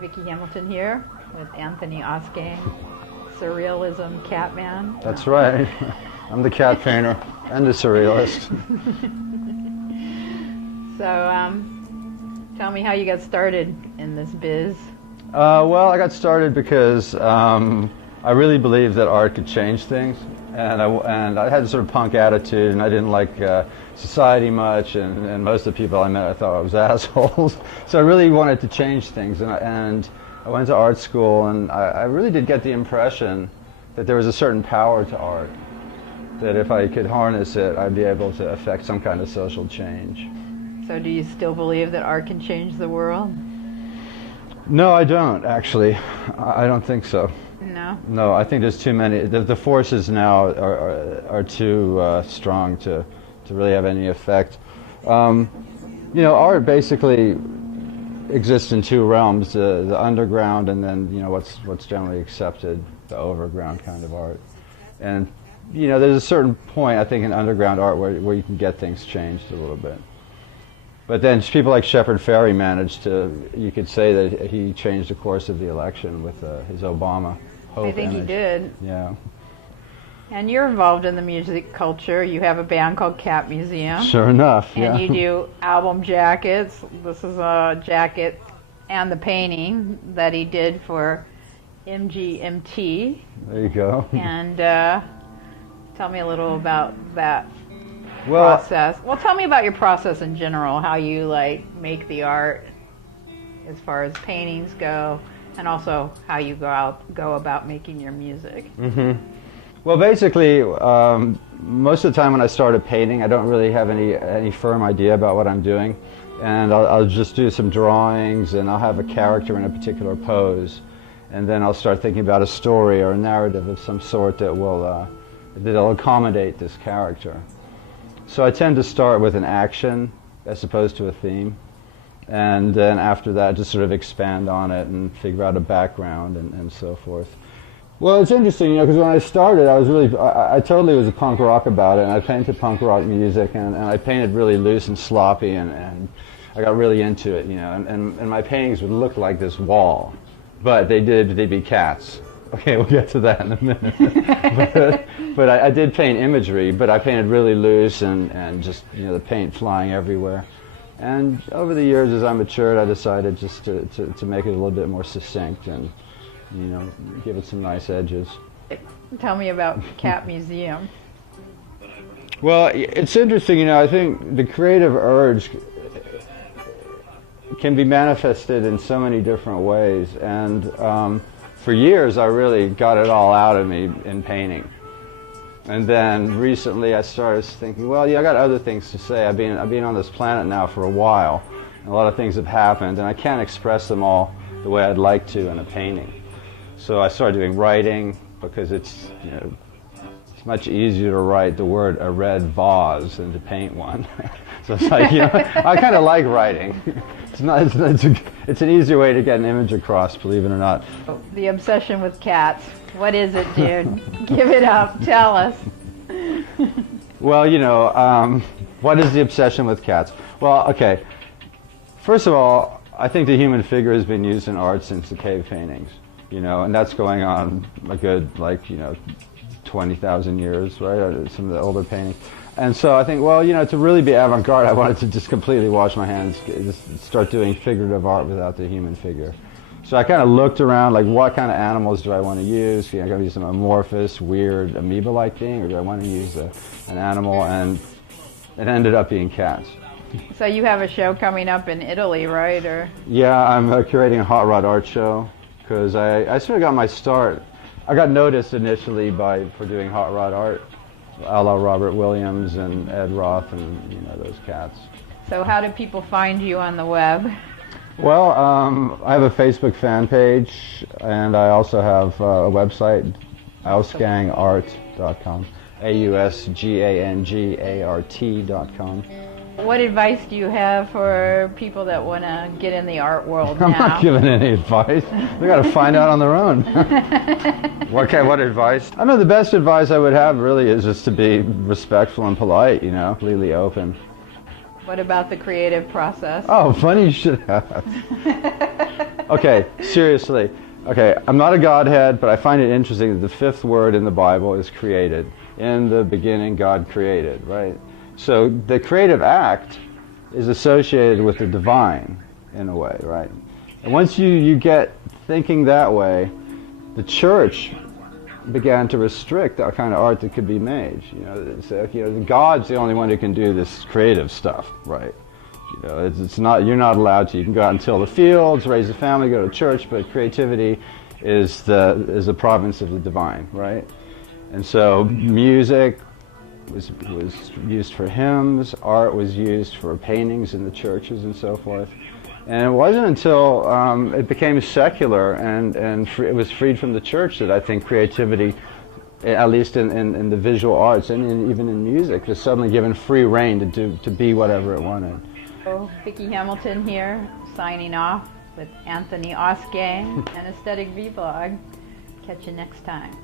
Vicky Hamilton here with Anthony Ausgang, Surrealism Catman. That's right. I'm the cat painter and the surrealist. So, tell me how you got started in this biz. Well, I got started because I really believed that art could change things, and I had a sort of punk attitude, and I didn't like society much, and most of the people I met I thought I was assholes. So I really wanted to change things, and I went to art school, and I really did get the impression that there was a certain power to art, that if I could harness it, I'd be able to affect some kind of social change. So do you still believe that art can change the world? No, I don't, actually. I don't think so. No? No, I think there's too many. The forces now are too strong to really have any effect. You know, art basically exists in two realms: the underground, and then what's generally accepted, the overground kind of art. And there's a certain point, I think, in underground art where you can get things changed a little bit. But then people like Shepard Fairey managed to, you could say that he changed the course of the election with his Obama hope I think image. he did. Yeah. And you're involved in the music culture. You have a band called Cat Museum. Sure enough, yeah. And you do album jackets. This is a jacket and the painting that he did for MGMT. There you go. And tell me a little about that process. Well, tell me about your process in general, how you make the art as far as paintings go, and also how you go about making your music. Mm-hmm. Well, basically, most of the time when I start a painting, I don't really have any firm idea about what I'm doing, and I'll just do some drawings, and I'll have a character in a particular pose, and then I'll start thinking about a story or a narrative of some sort that'll accommodate this character. So I tend to start with an action as opposed to a theme, and then after that just sort of expand on it and figure out a background and so forth. Well, it's interesting, because when I started, I totally was a punk rock about it, and I painted punk rock music, and I painted really loose and sloppy, and I got really into it, and my paintings would look like this wall, but they'd be cats. Okay, we'll get to that in a minute. but I did paint imagery, but I painted really loose and just, the paint flying everywhere. And over the years, as I matured, I decided just to make it a little bit more succinct and, give it some nice edges. Tell me about Cat Museum. Well, it's interesting, I think the creative urge can be manifested in so many different ways, and for years I really got it all out of me in painting. And then recently I started thinking, well, I got other things to say. I've been on this planet now for a while, and a lot of things have happened, and I can't express them all the way I'd like to in a painting. So I started doing writing, because it's much easier to write the word "a red vase" than to paint one. So it's like, I kind of like writing. It's an easier way to get an image across, believe it or not. The obsession with cats. What is it, dude? Give it up. Tell us. Well, what is the obsession with cats? Well, okay. First of all, I think the human figure has been used in art since the cave paintings, and that's going on a good, 20,000 years, right? Some of the older paintings. And so I think, well, to really be avant-garde, I wanted to just completely wash my hands, just start doing figurative art without the human figure. So I kind of looked around, what kind of animals do I want to use? Am I going to use some amorphous, weird, amoeba-like thing, or do I want to use an animal? And it ended up being cats. So you have a show coming up in Italy, right? Or? Yeah, I'm curating a hot rod art show, because I sort of got my start. I got noticed initially for doing hot rod art, a la Robert Williams and Ed Roth and those cats. So how do people find you on the web? Well, I have a Facebook fan page, and I also have a website, ausgangart.com, AUSGANGART.com. What advice do you have for people that want to get in the art world now? I'm not giving any advice. They got to find out on their own. What advice? I know the best advice I would have really is just to be respectful and polite, completely open. What about the creative process? Oh, funny you should ask. Okay, seriously. Okay, I'm not a Godhead, but I find it interesting that the fifth word in the Bible is created. In the beginning, God created, right? So the creative act is associated with the divine in a way, right? And once you get thinking that way, the church began to restrict the kind of art that could be made. God's the only one who can do this creative stuff, right? It's not, you're not allowed to. You can go out and till the fields, raise a family, go to church, but creativity is the province of the divine, right? And so music was used for hymns, art was used for paintings in the churches and so forth. And it wasn't until it became secular and it was freed from the church that I think creativity, at least in the visual arts and even in music, was suddenly given free rein to be whatever it wanted. So, Vicky Hamilton here, signing off with Anthony Ausgang and Aesthetic Vlog. Catch you next time.